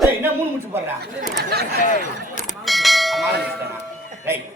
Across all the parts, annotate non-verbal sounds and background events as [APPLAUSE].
ஏய், என்ன மூணு முடிச்சு போடுறா? Right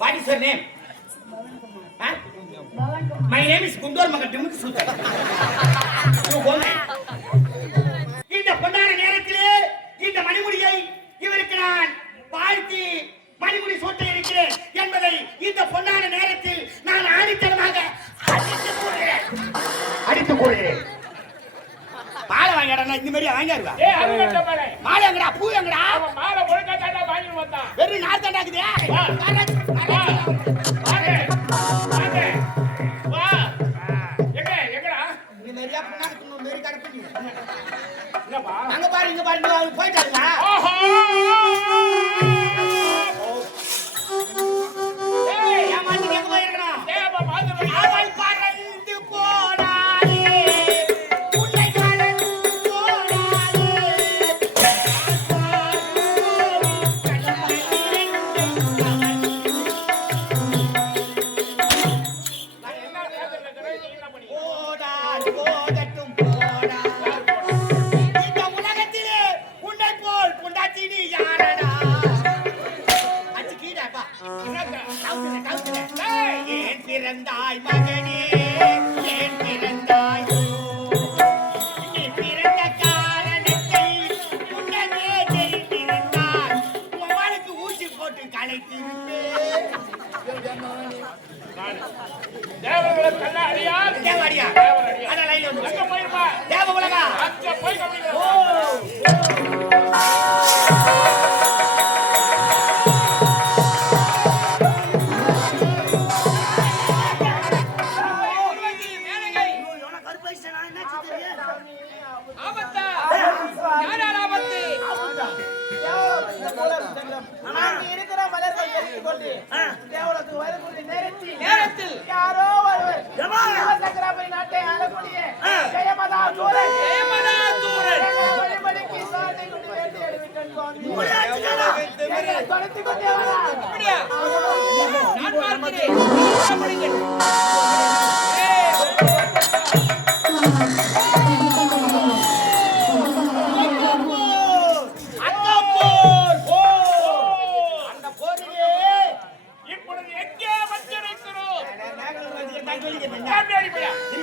what is your name my name is குண்டோர் மகன் டிமுக்கு சூத்தர் மாரி கடப்பீங்க என்னப்பா? அங்க பாரு இங்க பாரு போயிட்டாருங்க தேவ உலகா போய் ஓ.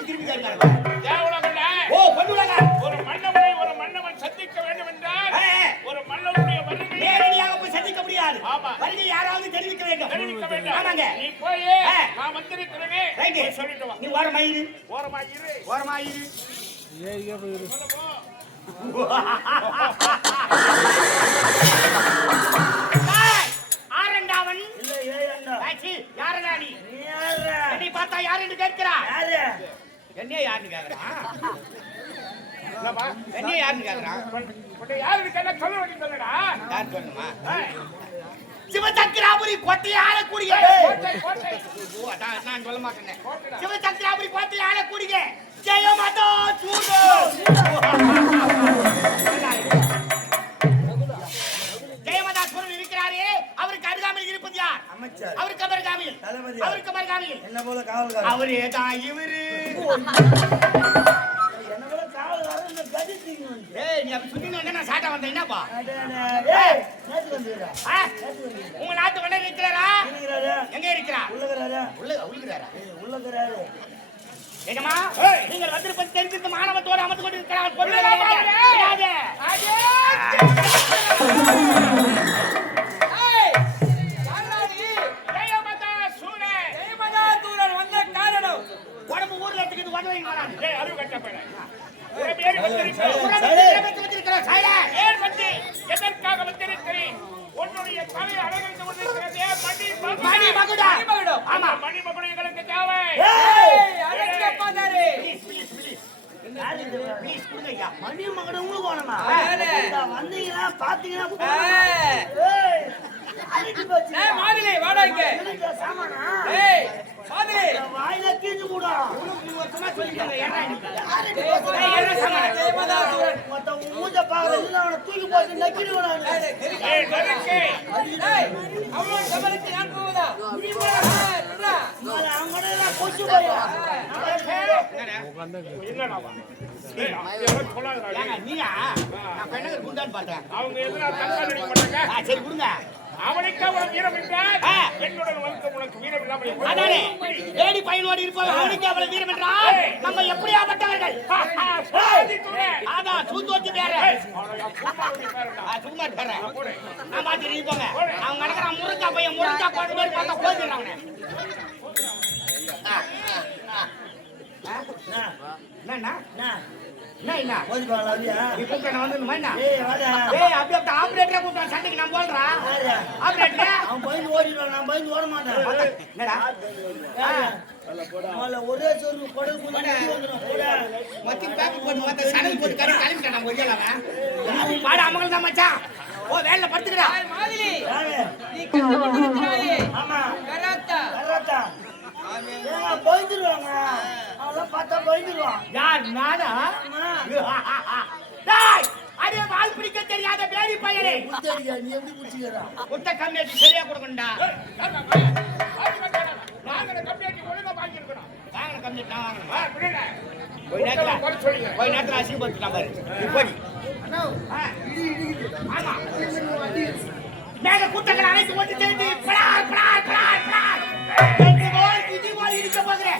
திரும்பி ஓ பொண்ணுலகா ஒரு மன்னவனை ஒரு மன்னவன் சந்திக்க வேண்டும் என்றால். ஒரு மன்னவனுடைய வருகை நேரடியாக போய் சந்திக்க முடியாது. ஆமா. வருகை யாராவது தெரிவிக்க வேண்டும். தெரிவிக்க வேண்டும். ஆமாங்க. நீ போய். நான் வந்திருக்கிறேனே போய் சொல்லிட்டு வா. நீ ஓரமாயிரு ஓரமா இரு. போ. ஏய், [LAUGHS] யாரடா நீ? என்னை பார்த்தா யார் என்று கேட்கிறா என்னைய யாருன்னு கேக்குறான்? என்னைய யாருன்னு கேக்குறான் யாருக்கு கேட்டா சொல்ல வேண்டியது சொல்லடா. யார் சொல்லணுமா? சிவசக்கராபுரி ஆளக்கூடிய. கோட்டை கோட்டை. அதான் நான் சொல்ல மாட்டேன். சிவசக்கராபுரி கோட்டையை ஆளக்கூடிய. ஜெயமதோ சூடோ யார் அமைச்சர். அவருக்கு அருகாமையில் தளபதி. அவருக்கு அருகாமையில் என்ன போல காவல்காரன் அவரே தான் இவரு. என்ன போல காவல்காரன் இந்த கதி தூக்கி வந்து. ஏய் நீ அப்படி சொன்னீங்க நான் சாட்டா வந்தேன். என்னப்பா? ஏய், நேத்து? நேத்து. உங்க வண்ணர் இருக்கிறாரா? இருக்கிறாரு. எங்க இருக்கிறா? உள்ளகிறாரு. உள்ள உள்ளுகிறாரா? உள்ளகிறாரு. ஏய். நீங்கள் வந்திருப்பது தெரிஞ்சிருந்த மாணவத்தோடு அமர்ந்து கொண்டிருக்கிறார். எதற்காக வந்திருக்கிறேன் உன்னுடைய தலை அழகைந்து கொண்டிருக்கிறதே மணி மணி மகுடா ஆமா அந்த மணி மகுடம் எங்களுக்கு தேவை மணி மகன் உங்களுக்கு வேணுமா? வேலை. வந்தீங்கன்னா, பாத்தீங்கன்னா ஏய், ஏய், சாமானா? இந்த வாயில கீஞ்சு போடும். சும்மா சூரன் மொத்தம் மூஞ்ச பாக்குற அதெல்லாம் அவனை தூக்கி போட்டு நக்கிடுவேன் அவ்வளவு சபலத்தை நான் போவதா நீ போடா. நின்றா. அவன் அவன் கூட எல்லாம் கொசு பையன். இல்லடா, வா. ஏய், இதெல்லாம் சொல்லாதடா, ஏங்க, டேய். நீயா நான் பெண்ணகர் குண்டான்னு பார்த்தேன் அவங்க எதுனா தப்பா நினைக்க மாட்டாங்க ஆ, சரி கொடுங்க அவனுக்கு அவன் வீரம் என்றால். என்னுடன் வந்து உனக்கு வீரம் இல்லாமல் அதானே? லேடி பையனோடு இருப்பவன் அவனுக்கு அவ்வளவு வீரம் என்றால் நம்ம எப்படியாப்பட்டவர்கள். அதான் சூத்தோச்சு பேர. சும்மா போடு. நான் பார்த்து நீ போங்க. அவன் நடக்கிறான் முருங்கா பையன் முருங்கா போட்டு மாதிரி பார்த்தா போச்சுறாங்க என்னண்ணா? என்ன? நீ கூப்பிட்ட ஏய், அப்படி அப்படி ஆபரேட்டரா கூப்பிட்டு சண்டைக்கு நான் யாரு? ஆபரேட்டரா அவன் பயந்து ஓடிடுவான், நான் பயந்து ஓட மாட்டேன். என்னடா? ஒரே சொருகு குடல். மத்தி பேப்பர் போட்டு மத்த சடல் போட்டு கறி கலந்துட்டேன் நான் ஒய்யலாம பாட அமங்கல் தான் மச்சான். ஓ வேலைல படுத்துக்கடா. ஏய், மாதிரி ஆமா. கராத்தா. பயந்துருவாங்க. அவன்லாம் பார்த்தா பயந்துருவான். யார் நானா? ஆமா. [LAUGHS] டேய் அடே வால் பிடிக்க தெரியாத பேரி பையனே. குத்தடிக்க, நீ எப்படி குடிச்சிக்கிறா? முட்டை கம்மியாச்சு சரியா கொடுக்கண்டா ஒழுங்கா. வாங்கின கம்மி நான் வாங்கினேன். ஆ, விடுடா. போய் நேரத்துல குறை சொல்லுங்க. போய் நேரத்துல அசிங்கப்படுத்திட்டான் பாரு. நீ போடி. ஆ. ஆமா. மேக கூட்டங்கள் அனைத்து ஒன்று சேர்ந்து படார் படார் படார் படார் ரெண்டு போல் இடி போல் இடிக்க போகிறேன்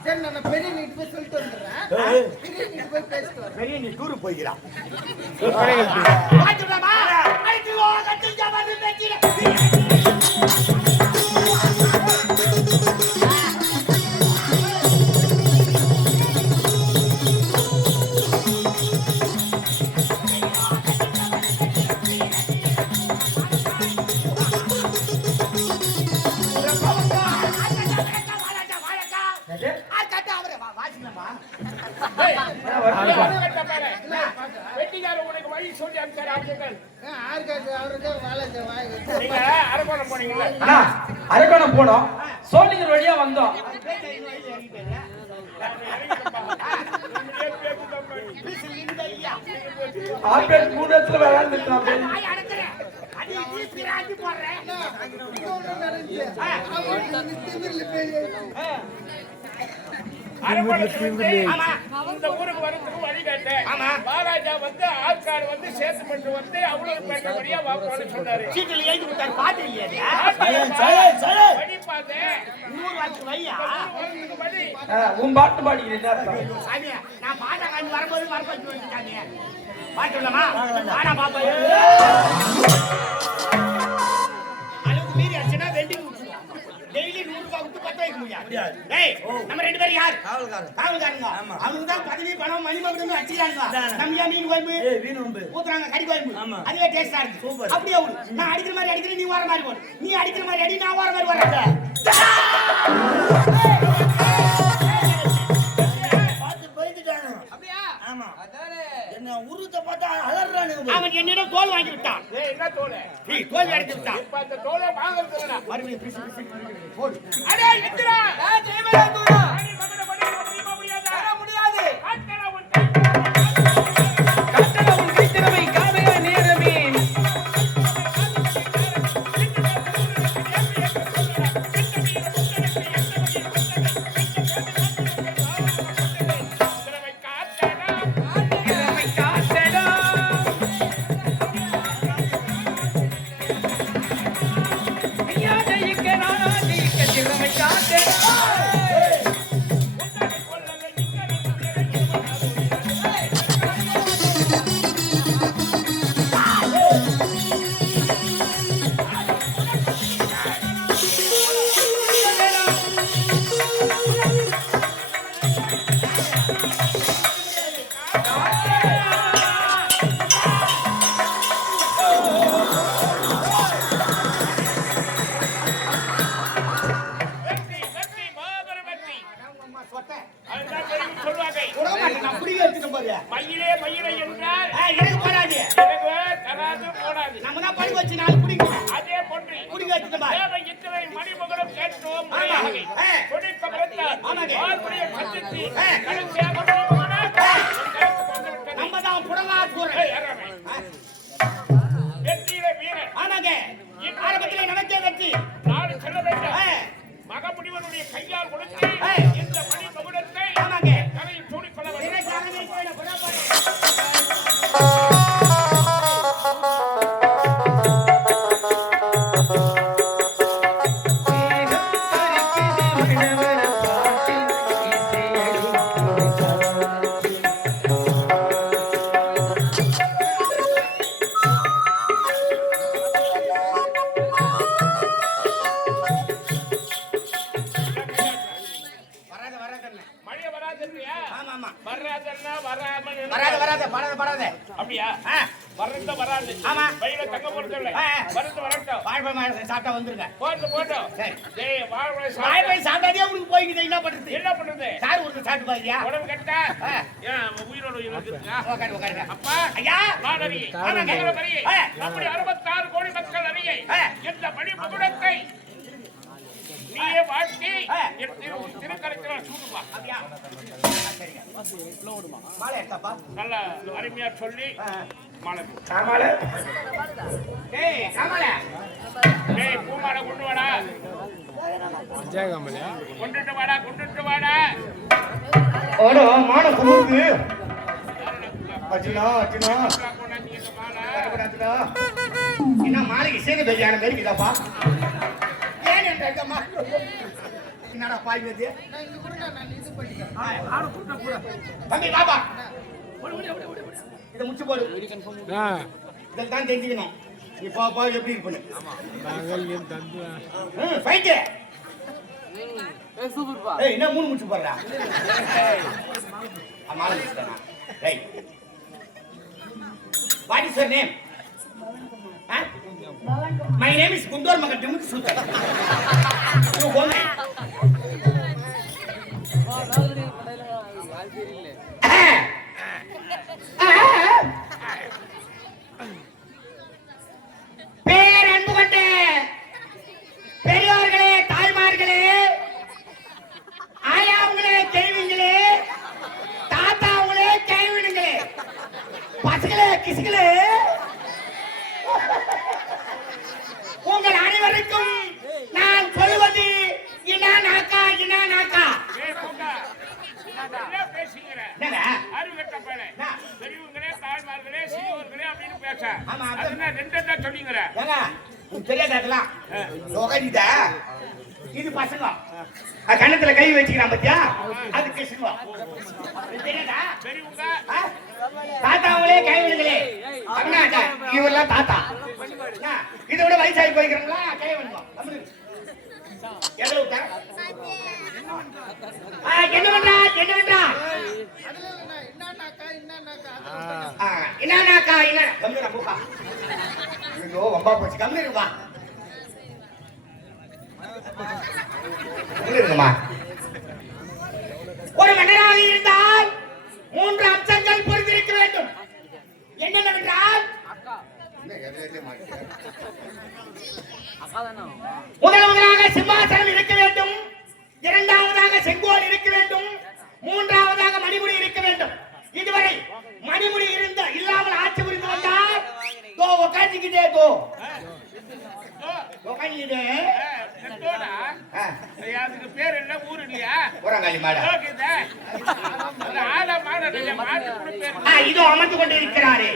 சரி நான் பெரிய நீட்டு போய் சொல்லிட்டு வந்துடுறேன். பெரிய போய் பேசிட்டு வரேன் பெரிய நீ டூரு பாத்துடலாமா அடிச்சு உனக்கு வழி சொல்லி அரக்கோணம் போனீங்களா அண்ணா அரக்கோணம் போனோம் சோழிங்கர் வழியா வந்தோம் ஆர்பேட் மூணு இடத்துல இந்த ஊருக்கு வரதுக்கு வழி கேட்டேன். ஆமா. மகாராஜா வந்து ஆட்கார் வந்து சேத்துமன்று வந்து அவ்வளவு பேட்ட வழியா வாப்பான்னு சொன்னாரு. சீட்டில் எழுதி கொடுத்தாரு பாத்து இல்லையா. வழி நூறு வாரத்துக்கு உன் பாட்டு பாடிக்கிறேன் நான் பாட்டா காண்டி வரும்போது வரப்பட்டு வந்துட்டாங்க பாட்டு விடலாமா ஆனா பாப்பா. ரூபாய் கொடுத்து பத்த வைக்க முடியாது. டேய் நம்ம ரெண்டு பேரும் யார்? காவல்காரங்க அவங்க தான். பதவி பணம் மணி மகுடம் அடிக்கிறாங்க நம்ம மீன் குழம்பு? வீண் வம்பு. ஊத்துறாங்க கறி குழம்பு. ஆமா. அதுவே டேஸ்டா இருக்கு. அப்படியே நான் அடிக்கிற மாதிரி அடிக்கிறேன் நீ வர மாதிரி போடு நீ அடிக்கிற மாதிரி அடி நான் வர மாதிரி வரேன் உருவத்தை பார்த்தா அலறானுங்க அவன் என்னிடம் தோல் வாங்கி விட்டான். ஏய் என்ன தோலை? நீ தோல் அடித்து விட்டான். இப்ப அந்த தோலை வாங்குறதுல மறுபடியும் பிசு பிசு பிசு போடு அடே எந்திரா. நான் ஜெயமலா தூரா அடி மகனை பண்ணி হবে டேய் வாழை சாப்பிட்டு வாழைப்பழம் சாப்பிட்டாதே உனக்கு போய்க்குது. என்ன பண்றது? என்ன பண்றது? சார் சாப்பிட்டு பாருயா உடம்பு கட்டா ஆ. ஏன் அவன் உயிரோட இருக்குதுங்க உட்காரு உட்காருங்க அப்பா ஐயா! மாணவி ஆமாங்க. நகரமறியே ஆ. நம்முடைய அறுபத்தாறு கோடி மக்கள் அறியை. இந்த மணி மகுடத்தை நீயே வாழ்த்தி ஆ. என் திரு திருக்கரைக்கிறார் சூடுவா அப்படியா? சரிங்க மாலை எடுத்தாப்பா நல்லா அருமையா சொல்லி. மாலை சாமாலை ஏய் சாமாலை டேய் பூமாலை கொண்டு கொண்டுட்டு வாடா கொண்டுட்டு வாடா ஓடோ மான குமுக்கு அர்ஜுனா அர்ஜுனா. என்ன மாலைக்கு சேக பெரியான பெருக்குதாப்பா ஏன் என்ற அக்கம்மா? என்னடா பாய் இது? தம்பி பாப்பா இதை முடிச்சு போடு. இதில் தான் தெரிஞ்சுக்கணும். நீ போ போ எப்படி ஏய் என்ன மூணு முடிச்சு போடுறா? What is your name my name is குண்டோர் மகன் யூ பேரன்பு பசங்களே என்னன்னாக்கா என்ன கம்மியா ஐயோ வம்பா போச்சு கம்மி இருக்குமா ஒரு மன்னராக இருந்தால் மூன்று அம்சங்கள் பொறுத்திருக்க வேண்டும். என்னென்னவென்றால் முதல் முதலாக சிம்மாசனம் இருக்க வேண்டும் இரண்டாவதாக செங்கோல் இருக்க வேண்டும் மூன்றாவதாக மணிமுடி இருக்க வேண்டும் இதுவரை மணிமுடி இருந்த இல்லாமல் ஆட்சி புரிந்து வந்தால் தோ உக்காந்துக்கிட்டே தோ உக்காந்துக்கிட்டே நெட்டோடா ஆ, அதுக்கு பேர் என்ன ஊர் இல்லையா போறாங்காலி மாடா ஓகேதா அந்த ஆள மாட மாட்டு கூட பேர் ஆ, இதோ அமர்ந்து கொண்டு இருக்கிறாரே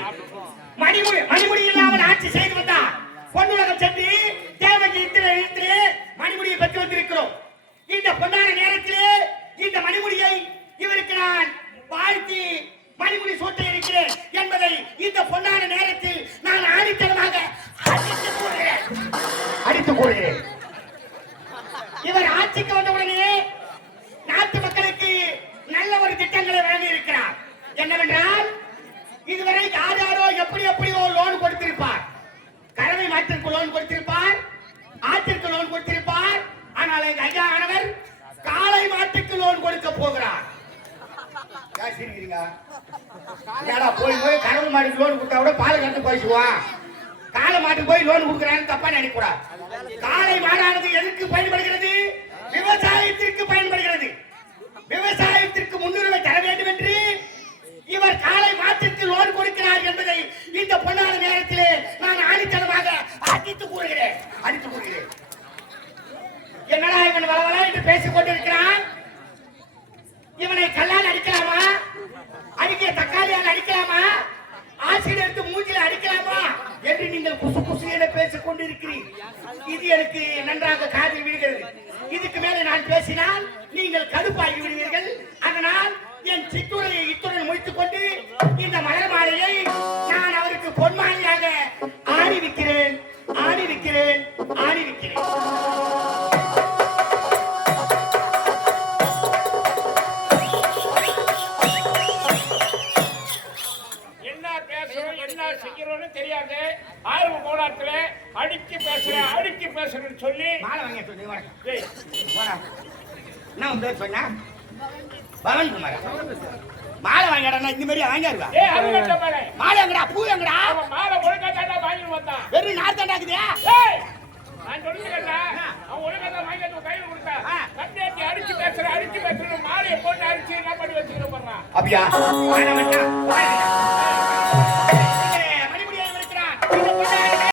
மணிமுடி மணிமுடி இல்லாமல் ஆட்சி செய்து வந்தார் பொன்னுலகம் சென்று தேவகி இத்திர இழுத்து மணிமுடியை பெற்று வந்திருக்கிறோம் இந்த பொன்னான நேரத்திலே இந்த மணிமுடியை இவருக்கு நான் வாழ்த்தி மணிமுடி சூட்ட இருக்கிறேன் என்பதை இந்த பொன்னான நேரத்தில் நான் ஆணித்தனமாக அடித்து கூறுகிறேன் அடித்து கூறுகிறேன் இவர் ஆட்சிக்கு வந்தவுடனே நாட்டு மக்களுக்கு நல்ல ஒரு திட்டங்களை வழங்கி இருக்கிறார் என்னவென்றால் இதுவரை யார் யாரோ எப்படி எப்படியோ லோன் கொடுத்திருப்பார் கறவை மாட்டிற்கு லோன் கொடுத்திருப்பார் ஆட்டிற்கு லோன் கொடுத்திருப்பார் ஆனால் எங்க ஐயா ஆனவர் காளை மாட்டுக்கு லோன் கொடுக்க போகிறார் ஏன் சிரிக்கிறீங்க? ஏடா, போய் போய் கறவை மாட்டுக்கு லோன் கொடுத்தா கூட பால் கட்டு பேசுவான் காளை மாட்டுக்கு போய் லோன் கொடுக்குறான்னு தப்பா நினைக்கூடாது காளை மாடானது எதற்கு பயன்படுகிறது? விவசாயத்திற்கு பயன்படுகிறது. விவசாயத்திற்கு முன்னுரிமை தர வேண்டும் என்று இவர் காலை மாட்டிற்கு லோன் கொடுக்கிறார் என்பதை இந்த பொன்னான நேரத்திலே நான் ஆணித்தனமாக அடித்து கூறுகிறேன். அடித்து கூறுகிறேன். என்னடா இவன் வளவள என்று சிறுவன் பேசிக் கொண்டிருக்கிறான் இவனை கல்லால் அடிக்கலாமா? அடிக்க தக்காளியால் அடிக்கலாமா? தெரியாது ஆர்வ கோலாத்துல அடிக்கி பேசுறேன் அடிக்கி பேசுறேன்னு சொல்லி மாலை வாங்க சொல்லி. என்ன பேர் சொன்னா? பவன் குமாரா மாலை வாங்கிடா இந்த மாதிரி வாங்கிடுவா ஏய் அது கட்ட மேலே. மாலை எங்கடா பூ எங்கடா அவன் மாலை ஒழுங்கா தாண்டா வாங்கிட்டு வந்தான் வெறும் நார் தாண்டாக்குதே ஏய் நான் சொல்லுங்கடா அவன் ஒழுங்கா தான் வாங்கி வந்து கையில கொடுத்தா கண்ணேத்தி அடிச்சு பேசுற அடிச்சு பேசுற மாலையை போட்டு அடிச்சு என்ன பண்ணி வச்சுக்கிற போறான்? அப்படியா. Thank you.